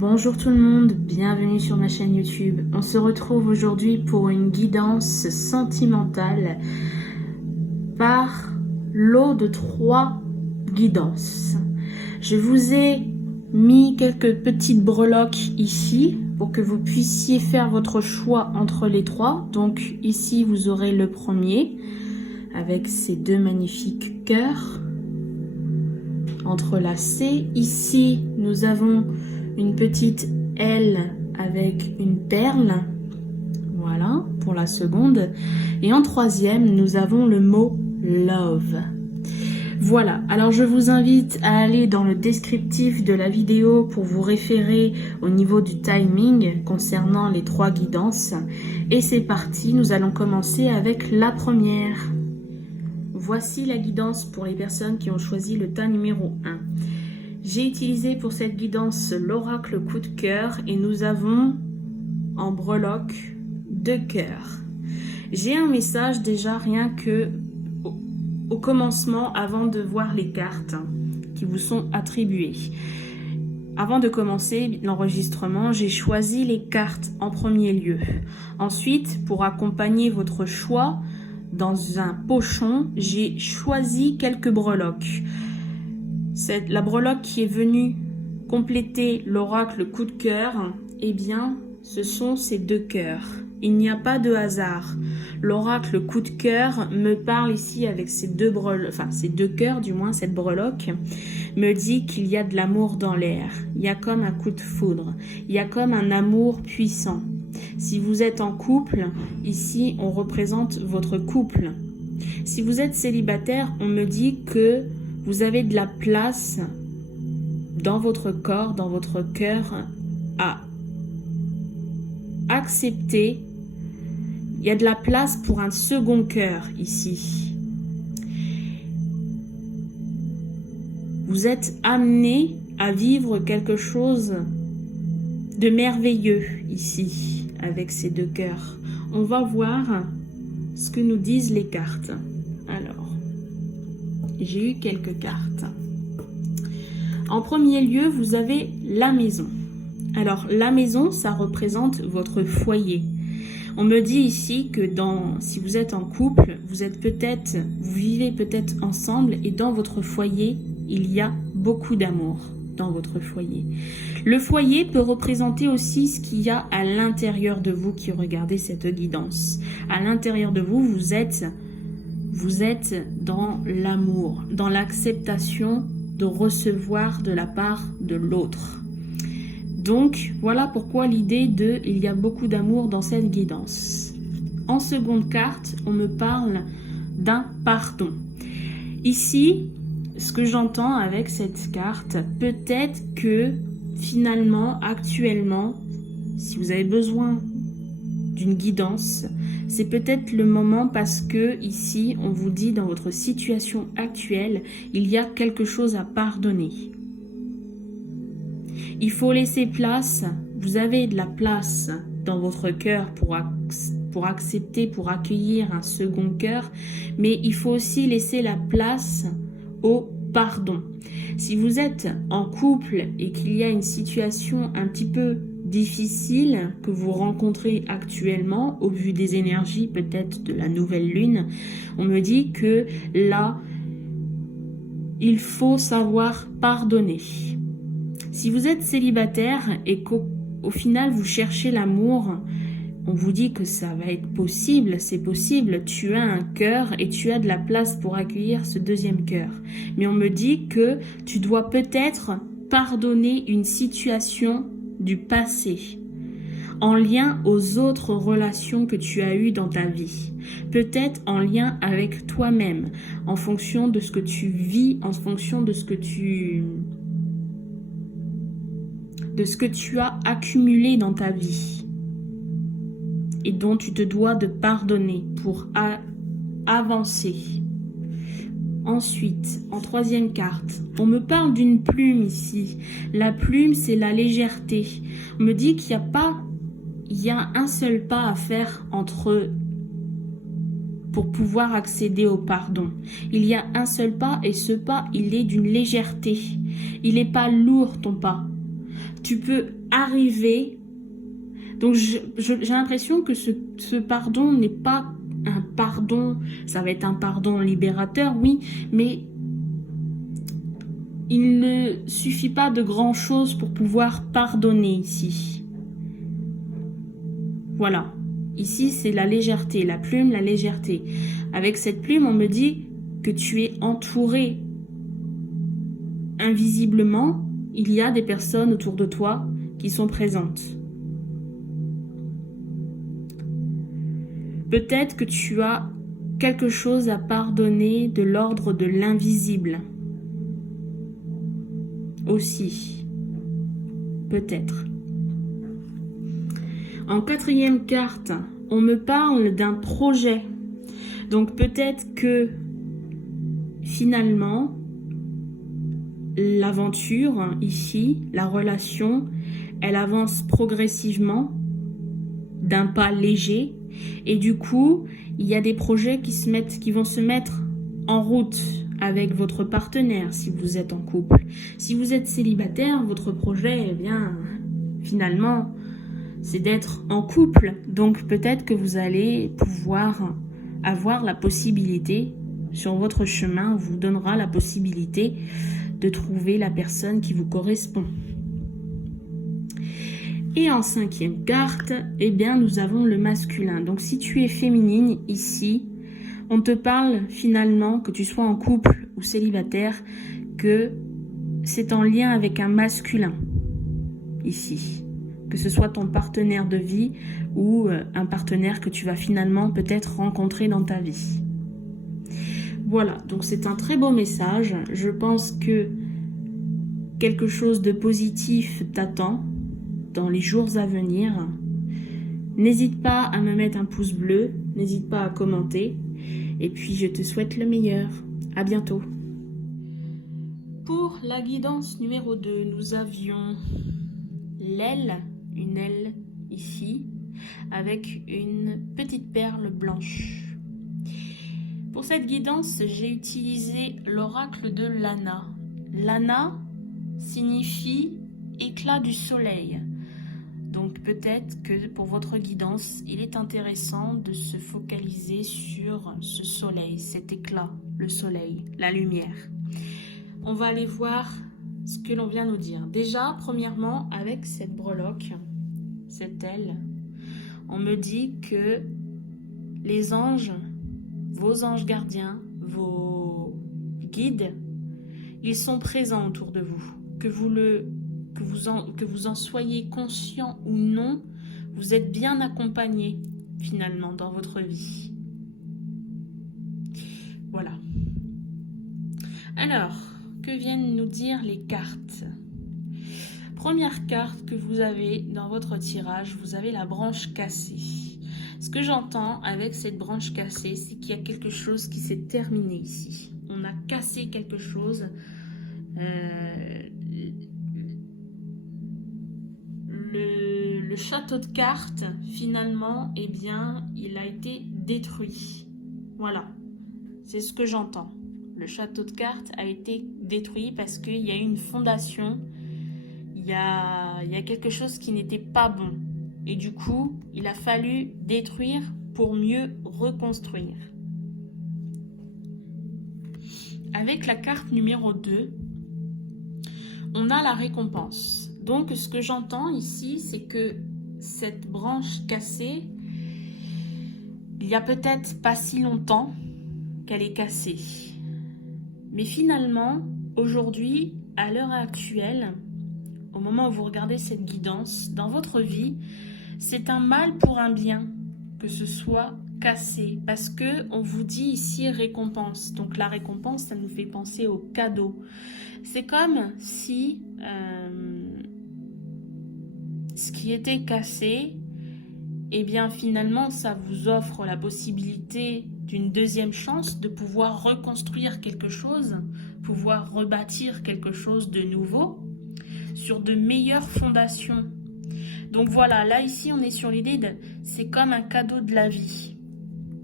Bonjour tout le monde, bienvenue sur ma chaîne YouTube. On se retrouve aujourd'hui pour une guidance sentimentale par lot de 3 guidances. Je vous ai mis quelques petites breloques ici pour que vous puissiez faire votre choix entre les 3. Donc ici vous aurez le premier avec ces 2 magnifiques cœurs entrelacés. Ici nous avons une petite L avec une perle, voilà, pour la seconde. Et en troisième, nous avons le mot love. Voilà, alors je vous invite à aller dans le descriptif de la vidéo pour vous référer au niveau du timing concernant les 3 guidances. Et c'est parti, nous allons commencer avec la première. Voici la guidance pour les personnes qui ont choisi le tas numéro 1. J'ai utilisé pour cette guidance l'oracle coup de cœur et nous avons en breloque 2 cœurs. J'ai un message déjà rien que au commencement avant de voir les cartes qui vous sont attribuées. Avant de commencer l'enregistrement, j'ai choisi les cartes en premier lieu. Ensuite, pour accompagner votre choix, dans un pochon, j'ai choisi quelques breloques. La breloque qui est venue compléter l'oracle coup de cœur, eh bien, ce sont ces 2 cœurs. Il n'y a pas de hasard. L'oracle coup de cœur me parle ici avec ces 2 breloques, enfin ces 2 cœurs du moins, cette breloque me dit qu'il y a de l'amour dans l'air. Il y a comme un coup de foudre. Il y a comme un amour puissant. Si vous êtes en couple, ici on représente votre couple. Si vous êtes célibataire, on me dit que vous avez de la place dans votre corps, dans votre cœur à accepter. Il y a de la place pour un second cœur ici. Vous êtes amené à vivre quelque chose de merveilleux ici avec ces 2 cœurs. On va voir ce que nous disent les cartes. Alors, j'ai eu quelques cartes. En premier lieu, vous avez la maison. Alors, la maison, ça représente votre foyer. On me dit ici que si vous êtes en couple, vous vivez peut-être ensemble et dans votre foyer, il y a beaucoup d'amour dans votre foyer. Le foyer peut représenter aussi ce qu'il y a à l'intérieur de vous qui regardez cette guidance. À l'intérieur de vous, vous êtes dans l'amour, dans l'acceptation de recevoir de la part de l'autre. Donc, voilà pourquoi l'idée de « il y a beaucoup d'amour dans cette guidance ». En seconde carte, on me parle d'un pardon. Ici, ce que j'entends avec cette carte, peut-être que finalement, actuellement, si vous avez besoin d'une guidance, c'est peut-être le moment parce que ici, on vous dit dans votre situation actuelle, il y a quelque chose à pardonner. Il faut laisser place, vous avez de la place dans votre cœur pour accepter, pour accueillir un second cœur, mais il faut aussi laisser la place au pardon. Si vous êtes en couple et qu'il y a une situation un petit peu difficile que vous rencontrez actuellement, au vu des énergies peut-être de la nouvelle lune, on me dit que là, il faut savoir pardonner. Si vous êtes célibataire et qu'au final vous cherchez l'amour, on vous dit que ça va être possible, c'est possible. Tu as un cœur et tu as de la place pour accueillir ce deuxième cœur. Mais on me dit que tu dois peut-être pardonner une situation du passé en lien aux autres relations que tu as eues dans ta vie. Peut-être en lien avec toi-même, en fonction de ce que tu vis, en fonction de ce que tu as accumulé dans ta vie et dont tu te dois de pardonner pour avancer. Ensuite, en troisième carte, on me parle d'une plume ici. La plume, c'est la légèreté. On me dit qu'il y a un seul pas à faire pour pouvoir accéder au pardon. Il y a un seul pas et ce pas, il est d'une légèreté. Il n'est pas lourd ton pas. tu peux arriver. Donc j'ai l'impression que ce pardon n'est pas un pardon, ça va être un pardon libérateur, oui, mais il ne suffit pas de grand chose pour pouvoir pardonner ici. Voilà, ici c'est la légèreté, la plume, la légèreté. Avec cette plume, on me dit que tu es entouré invisiblement, il y a des personnes autour de toi qui sont présentes. Peut-être que tu as quelque chose à pardonner de l'ordre de l'invisible. Aussi. Peut-être. En quatrième carte, on me parle d'un projet. Donc peut-être que finalement, l'aventure ici, la relation, elle avance progressivement d'un pas léger. Et du coup, il y a des projets qui vont se mettre en route avec votre partenaire si vous êtes en couple. Si vous êtes célibataire, votre projet, eh bien, finalement, c'est d'être en couple. Donc peut-être que vous allez pouvoir avoir la possibilité, sur votre chemin, on vous donnera la possibilité de trouver la personne qui vous correspond. Et en cinquième carte, eh bien, nous avons le masculin. Donc, si tu es féminine, ici, on te parle finalement, que tu sois en couple ou célibataire, que c'est en lien avec un masculin, ici. Que ce soit ton partenaire de vie ou un partenaire que tu vas finalement peut-être rencontrer dans ta vie. Voilà, donc c'est un très beau message. Je pense que quelque chose de positif t'attend dans les jours à venir. N'hésite pas à me mettre un pouce bleu, n'hésite pas à commenter, et puis je te souhaite le meilleur. À bientôt. Pour la guidance numéro 2, nous avions l'aile, une aile ici, avec une petite perle blanche. Pour cette guidance, j'ai utilisé l'oracle de Lana. Lana signifie éclat du soleil. Donc peut-être que pour votre guidance, il est intéressant de se focaliser sur ce soleil, cet éclat, le soleil, la lumière. On va aller voir ce que l'on vient nous dire. Déjà, premièrement, avec cette breloque, cette aile, on me dit que les anges, vos anges gardiens, vos guides, ils sont présents autour de vous. Que vous en soyez conscient ou non, vous êtes bien accompagné finalement dans votre vie. Voilà. Alors, que viennent nous dire les cartes? Première carte que vous avez dans votre tirage, vous avez la branche cassée. Ce que j'entends avec cette branche cassée, c'est qu'il y a quelque chose qui s'est terminé ici. On a cassé quelque chose. Le château de cartes, finalement, eh bien, il a été détruit. Voilà, c'est ce que j'entends. Le château de cartes a été détruit parce qu'il y a eu une fondation, il y a quelque chose qui n'était pas bon. Et du coup, il a fallu détruire pour mieux reconstruire. Avec la carte numéro 2, on a la récompense. Donc, ce que j'entends ici, c'est que cette branche cassée, il y a peut-être pas si longtemps qu'elle est cassée. Mais finalement, aujourd'hui, à l'heure actuelle, au moment où vous regardez cette guidance, dans votre vie, c'est un mal pour un bien que ce soit cassé. Parce que on vous dit ici récompense. Donc, la récompense, ça nous fait penser au cadeau. C'est comme si ce qui était cassé, eh bien finalement ça vous offre la possibilité d'une deuxième chance de pouvoir reconstruire quelque chose, pouvoir rebâtir quelque chose de nouveau sur de meilleures fondations. Donc voilà, là ici on est sur l'idée de c'est comme un cadeau de la vie,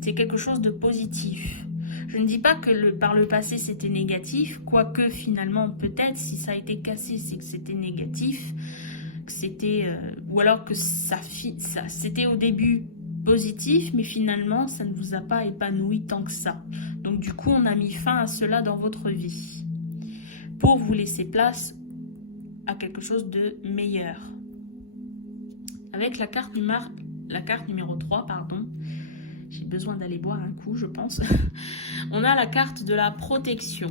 c'est quelque chose de positif. Je ne dis pas que par le passé c'était négatif, quoique finalement peut-être si ça a été cassé c'est que c'était négatif, c'était ou alors que ça c'était au début positif, mais finalement ça ne vous a pas épanoui tant que ça. Donc du coup, on a mis fin à cela dans votre vie pour vous laisser place à quelque chose de meilleur. Avec la carte numéro 3, pardon. J'ai besoin d'aller boire un coup, je pense. On a la carte de la protection.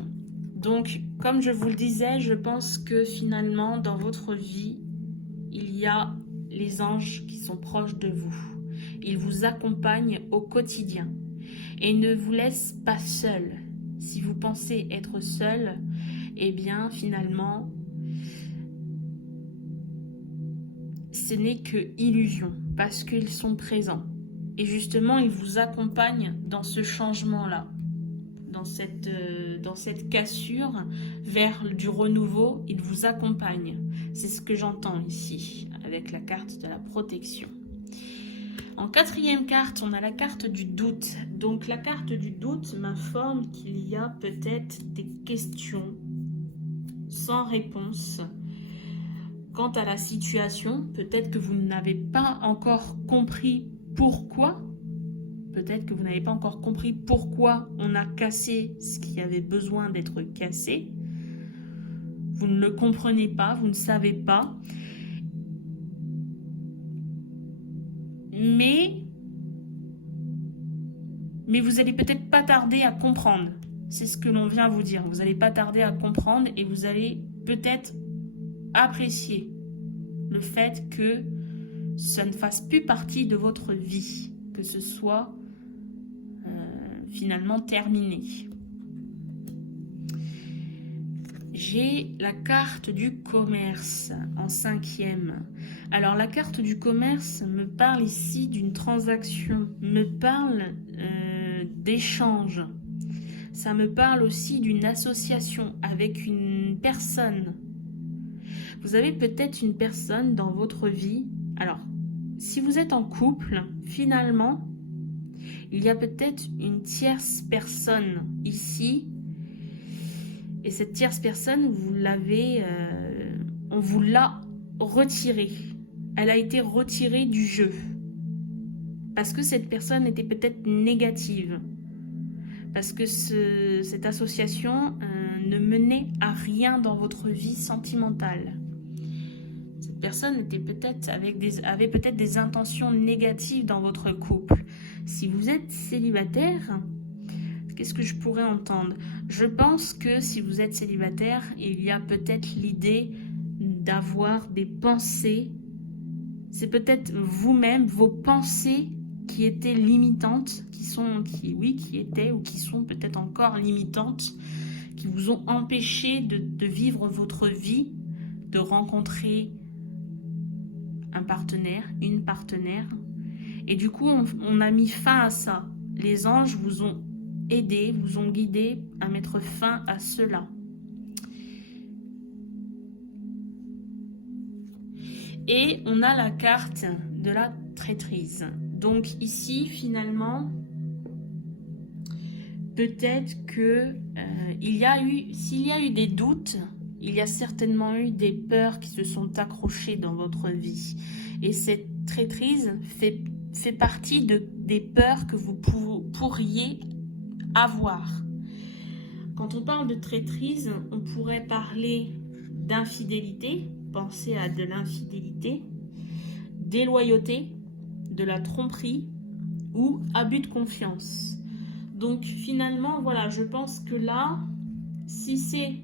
Donc, comme je vous le disais, je pense que finalement, dans votre vie, il y a les anges qui sont proches de vous. Ils vous accompagnent au quotidien et ne vous laissent pas seul. Si vous pensez être seul, eh bien, finalement, ce n'est que illusion, parce qu'ils sont présents. Et justement, ils vous accompagnent dans ce changement-là, dans cette cassure vers du renouveau. Ils vous accompagnent. C'est ce que j'entends ici, avec la carte de la protection. En quatrième carte, on a la carte du doute. Donc la carte du doute m'informe qu'il y a peut-être des questions sans réponse quant à la situation. Peut-être que vous n'avez pas encore compris pourquoi. Peut-être que vous n'avez pas encore compris pourquoi on a cassé ce qui avait besoin d'être cassé. Vous ne le comprenez pas, vous ne savez pas. Mais vous n'allez peut-être pas tarder à comprendre. C'est ce que l'on vient vous dire. Vous n'allez pas tarder à comprendre et vous allez peut-être apprécier le fait que ça ne fasse plus partie de votre vie, que ce soit finalement terminé. J'ai la carte du commerce en cinquième. Alors la carte du commerce me parle ici d'une transaction, me parle d'échange. Ça me parle aussi d'une association avec une personne. Vous avez peut-être une personne dans votre vie. Alors, si vous êtes en couple, finalement, il y a peut-être une tierce personne ici. Et cette tierce personne, on vous l'a retirée. Elle a été retirée du jeu. Parce que cette personne était peut-être négative. Parce que cette association ne menait à rien dans votre vie sentimentale. Cette personne avait peut-être des intentions négatives dans votre couple. Si vous êtes célibataire, qu'est-ce que je pourrais entendre? Je pense que si vous êtes célibataire, il y a peut-être l'idée d'avoir des pensées. C'est peut-être vous-même, vos pensées qui étaient limitantes, qui étaient ou qui sont peut-être encore limitantes, qui vous ont empêché de vivre votre vie, de rencontrer un partenaire, une partenaire. Et du coup, on a mis fin à ça. Les anges vous ont aidé, vous ont guidé à mettre fin à cela. Et on a la carte de la traîtrise. Donc ici, finalement, peut-être que s'il y a eu des doutes, il y a certainement eu des peurs qui se sont accrochées dans votre vie. Et cette traîtrise fait partie des peurs que vous pourriez avoir. Quand on parle de traîtrise, on pourrait parler d'infidélité, penser à de l'infidélité, déloyauté, de la tromperie ou abus de confiance. Donc finalement, voilà, je pense que là, si c'est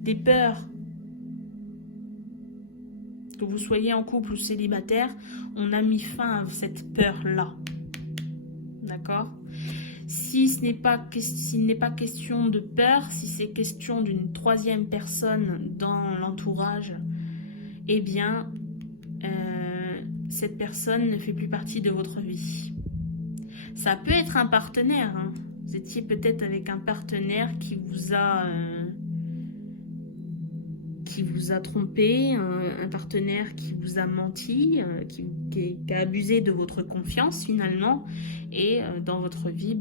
des peurs, que vous soyez en couple ou célibataire, on a mis fin à cette peur-là. D'accord ? S'il n'est pas question de peur, si c'est question d'une troisième personne dans l'entourage, eh bien, cette personne ne fait plus partie de votre vie. Ça peut être un partenaire. Hein. Vous étiez peut-être avec un partenaire qui vous a trompé, un partenaire qui vous a menti, qui a abusé de votre confiance finalement. Et dans votre vie,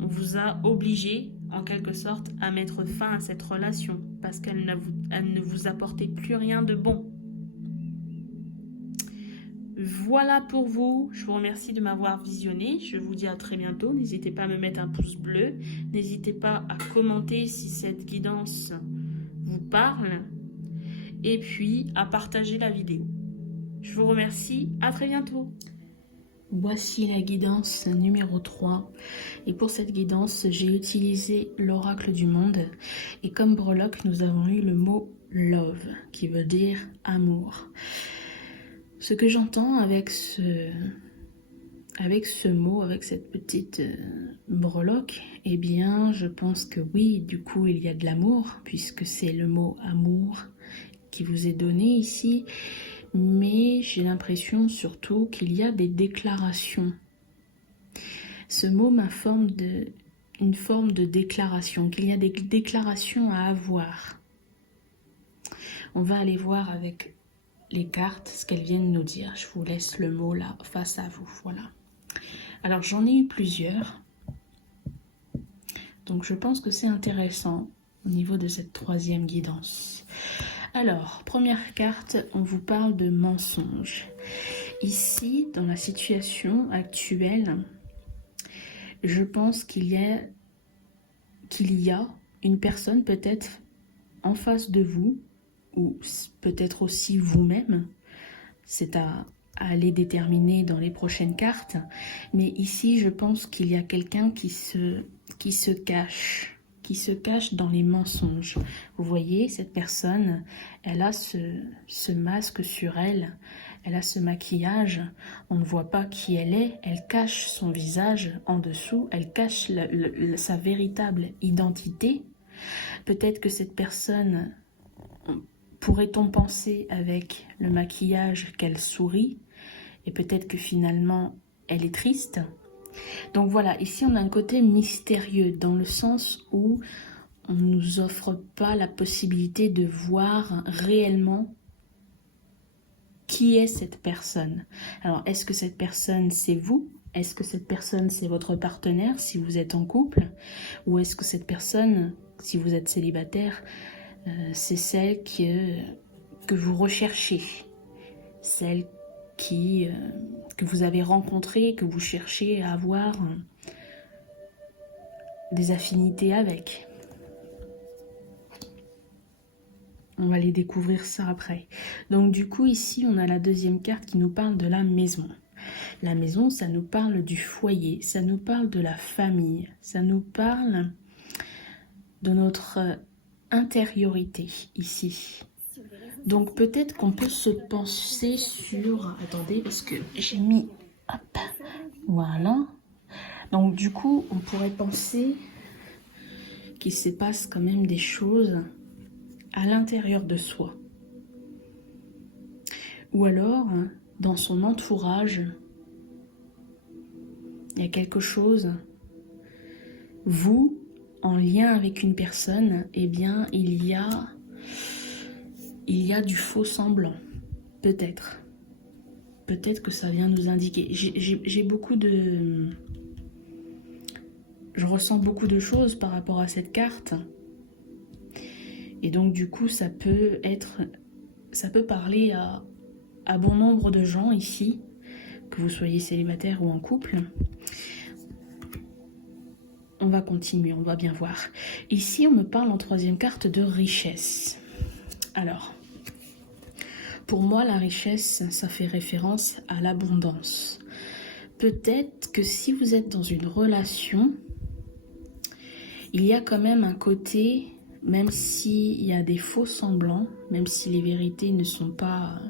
on vous a obligé en quelque sorte à mettre fin à cette relation parce qu'elle ne vous apportait plus rien de bon. Voilà pour vous. Je vous remercie de m'avoir visionné. Je vous dis à très bientôt. N'hésitez pas à me mettre un pouce bleu. N'hésitez pas à commenter si cette guidance vous parle. Et puis à partager la vidéo. Je vous remercie. À très bientôt. Voici la guidance numéro 3. Et pour cette guidance, j'ai utilisé l'oracle du monde. Et comme breloque, nous avons eu le mot love, qui veut dire amour. Ce que j'entends avec ce mot, avec cette petite breloque, eh bien, je pense que oui, du coup, il y a de l'amour, puisque c'est le mot amour qui vous est donné ici. Mais j'ai l'impression surtout qu'il y a des déclarations. Ce mot m'informe une forme de déclaration, qu'il y a des déclarations à avoir. On va aller voir avec les cartes ce qu'elles viennent nous dire. Je vous laisse le mot là face à vous. Voilà. Alors j'en ai eu plusieurs. Donc je pense que c'est intéressant au niveau de cette troisième guidance. Alors, première carte, on vous parle de mensonge. Ici, dans la situation actuelle, je pense qu'il y a une personne peut-être en face de vous, ou peut-être aussi vous-même. C'est à aller déterminer dans les prochaines cartes. Mais ici, je pense qu'il y a quelqu'un qui se cache dans les mensonges. Vous voyez, cette personne, elle a ce masque sur elle, elle a ce maquillage, on ne voit pas qui elle cache son visage en dessous, elle cache sa véritable identité. Peut-être que cette personne, pourrait-on penser avec le maquillage qu'elle sourit, et peut-être que finalement elle est triste. Donc voilà, ici on a un côté mystérieux dans le sens où on ne nous offre pas la possibilité de voir réellement qui est cette personne. Alors est-ce que cette personne c'est vous? Est-ce que cette personne c'est votre partenaire si vous êtes en couple? Ou est-ce que cette personne, si vous êtes célibataire, c'est celle que vous recherchez? Celle que vous avez rencontré, que vous cherchez à avoir des affinités avec. On va les découvrir ça après. Donc du coup ici on a la deuxième carte qui nous parle de la maison. La maison, ça nous parle du foyer, ça nous parle de la famille, ça nous parle de notre intériorité ici. Donc peut-être qu'on peut se penser sur... Attendez, parce que j'ai mis... Hop, voilà. Donc du coup, on pourrait penser qu'il se passe quand même des choses à l'intérieur de soi. Ou alors, dans son entourage, il y a quelque chose... Vous, en lien avec une personne, eh bien, il y a du faux semblant, peut-être. Peut-être que ça vient nous indiquer. J'ai beaucoup de... Je ressens beaucoup de choses par rapport à cette carte. Et donc, du coup, ça peut parler à bon nombre de gens ici, que vous soyez célibataire ou en couple. On va continuer, on va bien voir. Ici, on me parle en troisième carte de richesse. Alors, pour moi, la richesse, ça fait référence à l'abondance. Peut-être que si vous êtes dans une relation, il y a quand même un côté, même s'il y a des faux semblants, même si les vérités ne sont pas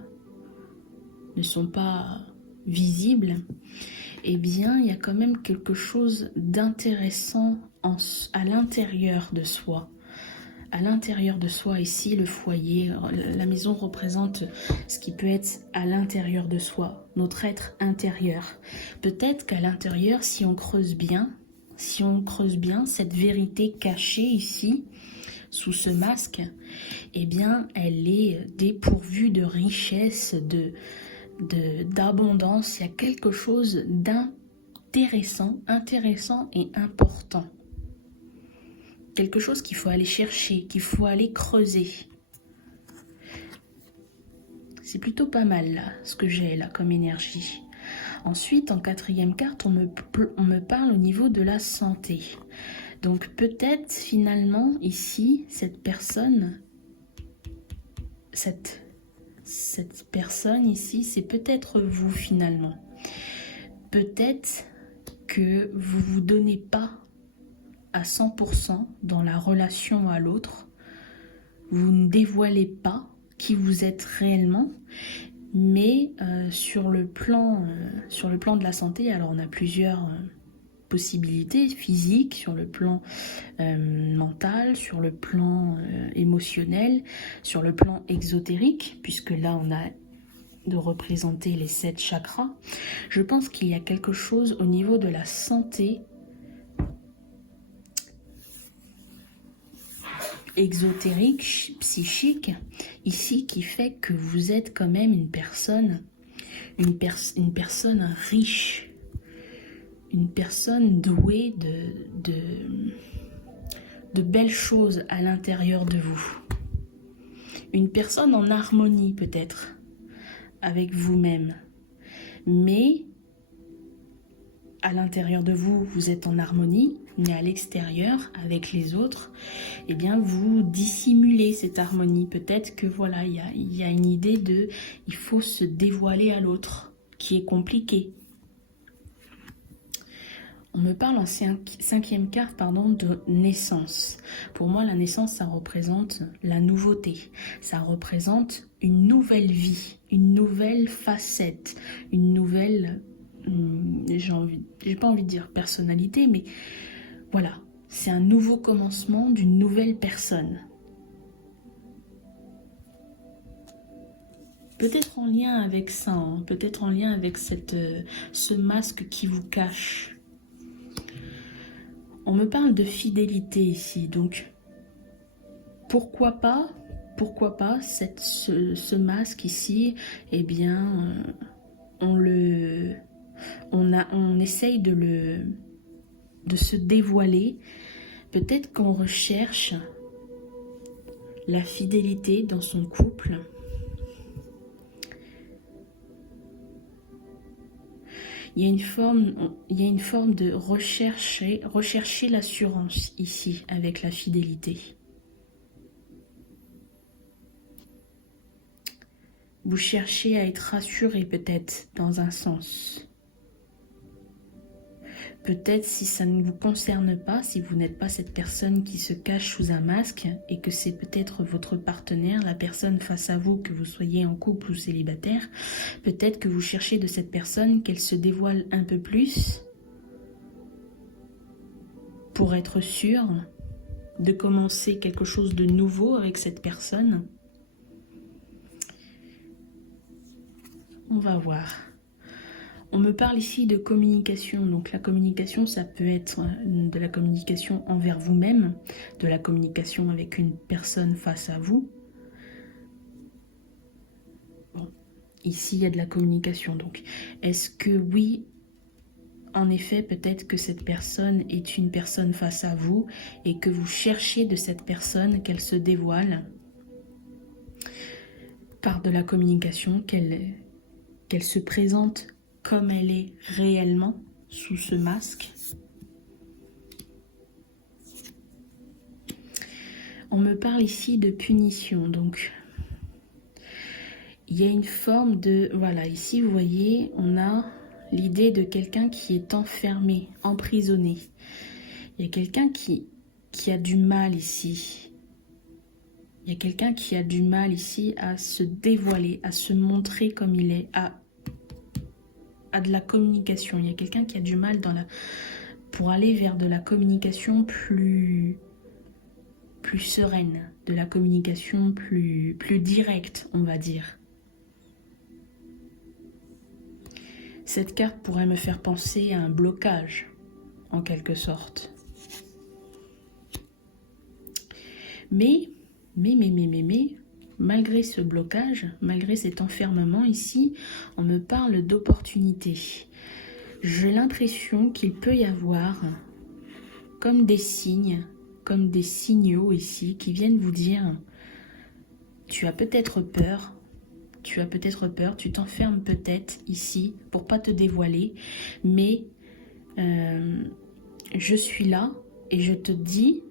visibles, eh bien, il y a quand même quelque chose d'intéressant à l'intérieur de soi. À l'intérieur de soi, ici, le foyer, la maison représente ce qui peut être à l'intérieur de soi, notre être intérieur. Peut-être qu'à l'intérieur, si on creuse bien, cette vérité cachée ici, sous ce masque, eh bien, elle est dépourvue de richesse, d'abondance. Il y a quelque chose d'intéressant et important. Quelque chose qu'il faut aller chercher, qu'il faut aller creuser. C'est plutôt pas mal là, ce que j'ai là comme énergie. Ensuite, en quatrième carte, on me parle au niveau de la santé. Donc peut-être finalement ici, cette personne ici, c'est peut-être vous finalement. Peut-être que vous vous donnez pas à 100% dans la relation à l'autre. Vous ne dévoilez pas qui vous êtes réellement. Mais sur le plan de la santé, alors on a plusieurs possibilités physiques, sur le plan mental, sur le plan émotionnel, sur le plan exotérique, puisque là on a de représenter les 7 chakras. Je pense qu'il y a quelque chose au niveau de la santé exotérique, psychique, ici, qui fait que vous êtes quand même une personne riche, une personne douée de belles choses à l'intérieur de vous. Une personne en harmonie peut-être avec vous-même. Mais à l'intérieur de vous, vous êtes en harmonie, mais à l'extérieur, avec les autres, eh bien, vous dissimulez cette harmonie. Peut-être que voilà, il y a une idée de il faut se dévoiler à l'autre, qui est compliqué. On me parle en cinquième carte, de naissance. Pour moi, la naissance, ça représente la nouveauté. Ça représente une nouvelle vie, une nouvelle facette, une nouvelle... j'ai pas envie de dire personnalité, mais voilà, c'est un nouveau commencement d'une nouvelle personne. Peut-être en lien avec ça, hein, peut-être en lien avec ce masque qui vous cache. On me parle de fidélité ici, donc pourquoi pas ce masque ici, eh bien, on essaye de se dévoiler. Peut-être qu'on recherche la fidélité dans son couple. Il y a une forme de rechercher l'assurance ici avec la fidélité. Vous cherchez à être rassuré peut-être dans un sens. Peut-être si ça ne vous concerne pas, si vous n'êtes pas cette personne qui se cache sous un masque et que c'est peut-être votre partenaire, la personne face à vous, que vous soyez en couple ou célibataire, peut-être que vous cherchez de cette personne qu'elle se dévoile un peu plus pour être sûr de commencer quelque chose de nouveau avec cette personne. On va voir. On me parle ici de communication, donc la communication, ça peut être de la communication envers vous-même, de la communication avec une personne face à vous. Bon, ici, il y a de la communication, donc est-ce que oui, en effet, peut-être que cette personne est une personne face à vous et que vous cherchez de cette personne qu'elle se dévoile par de la communication, qu'elle se présente comme elle est réellement sous ce masque. On me parle ici de punition, donc il y a une forme de... Voilà, ici vous voyez, on a l'idée de quelqu'un qui est enfermé, emprisonné. Il y a quelqu'un qui a du mal ici. Il y a quelqu'un qui a du mal ici à se dévoiler, à se montrer comme il est, à de la communication. Il y a quelqu'un qui a du mal pour aller vers de la communication plus sereine, de la communication plus directe, on va dire. Cette carte pourrait me faire penser à un blocage, en quelque sorte. Mais, malgré ce blocage, malgré cet enfermement ici, on me parle d'opportunités. J'ai l'impression qu'il peut y avoir comme des signes, comme des signaux ici qui viennent vous dire « Tu as peut-être peur, tu as peut-être peur, tu t'enfermes peut-être ici pour pas te dévoiler, mais je suis là et je te dis,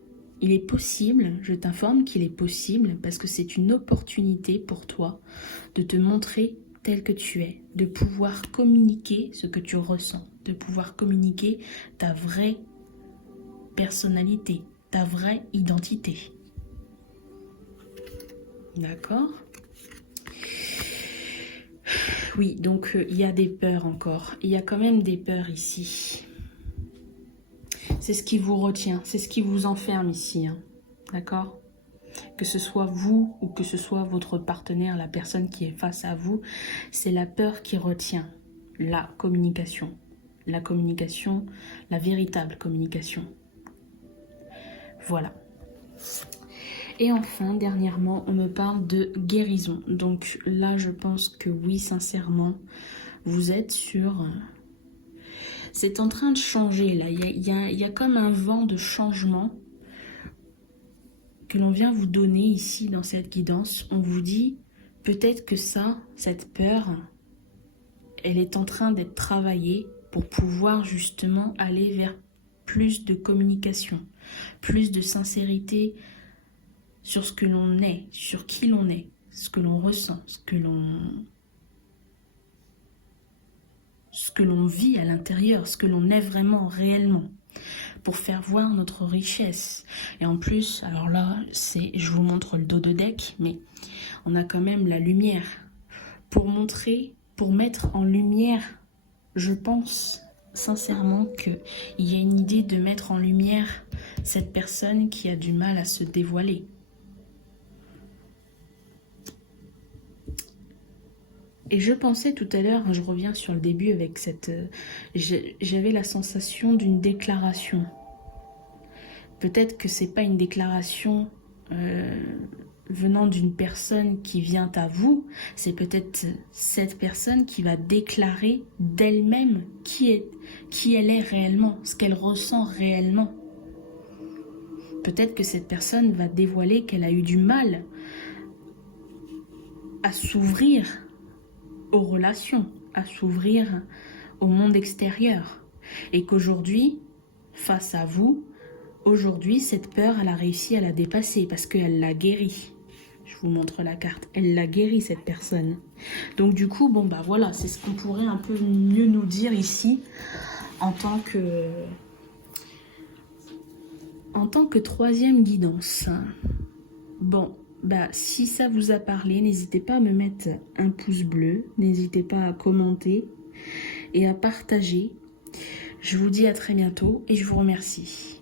il est possible, je t'informe qu'il est possible, parce que c'est une opportunité pour toi de te montrer tel que tu es, de pouvoir communiquer ce que tu ressens, de pouvoir communiquer ta vraie personnalité, ta vraie identité. D'accord ? Oui, donc il y a des peurs encore. Il y a quand même des peurs ici. C'est ce qui vous retient, c'est ce qui vous enferme ici. Hein. D'accord ? Que ce soit vous ou que ce soit votre partenaire, la personne qui est face à vous, c'est la peur qui retient la communication. La communication, la véritable communication. Voilà. Et enfin, dernièrement, on me parle de guérison. Donc là, je pense que oui, sincèrement, vous êtes sur... C'est en train de changer, là. Il y a comme un vent de changement que l'on vient vous donner ici dans cette guidance. On vous dit, peut-être que ça, cette peur, elle est en train d'être travaillée pour pouvoir justement aller vers plus de communication, plus de sincérité sur ce que l'on est, sur qui l'on est, ce que l'on ressent, ce que l'on vit à l'intérieur, ce que l'on est vraiment, réellement, pour faire voir notre richesse. Et en plus, alors là, je vous montre le dos de deck, mais on a quand même la lumière. Pour montrer, pour mettre en lumière, je pense sincèrement qu'il y a une idée de mettre en lumière cette personne qui a du mal à se dévoiler. Et je pensais tout à l'heure, je reviens sur le début avec cette... J'avais la sensation d'une déclaration. Peut-être que c'est pas une déclaration venant d'une personne qui vient à vous, c'est peut-être cette personne qui va déclarer d'elle-même qui elle est réellement, ce qu'elle ressent réellement. Peut-être que cette personne va dévoiler qu'elle a eu du mal à s'ouvrir aux relations, à s'ouvrir au monde extérieur. Et qu'aujourd'hui, face à vous, aujourd'hui, cette peur, elle a réussi à la dépasser parce qu'elle l'a guérie. Je vous montre la carte. Elle l'a guérie, cette personne. Donc du coup, bon bah voilà, c'est ce qu'on pourrait un peu mieux nous dire ici en tant que troisième guidance. Bon, bah si ça vous a parlé, n'hésitez pas à me mettre un pouce bleu, n'hésitez pas à commenter et à partager. Je vous dis à très bientôt et je vous remercie.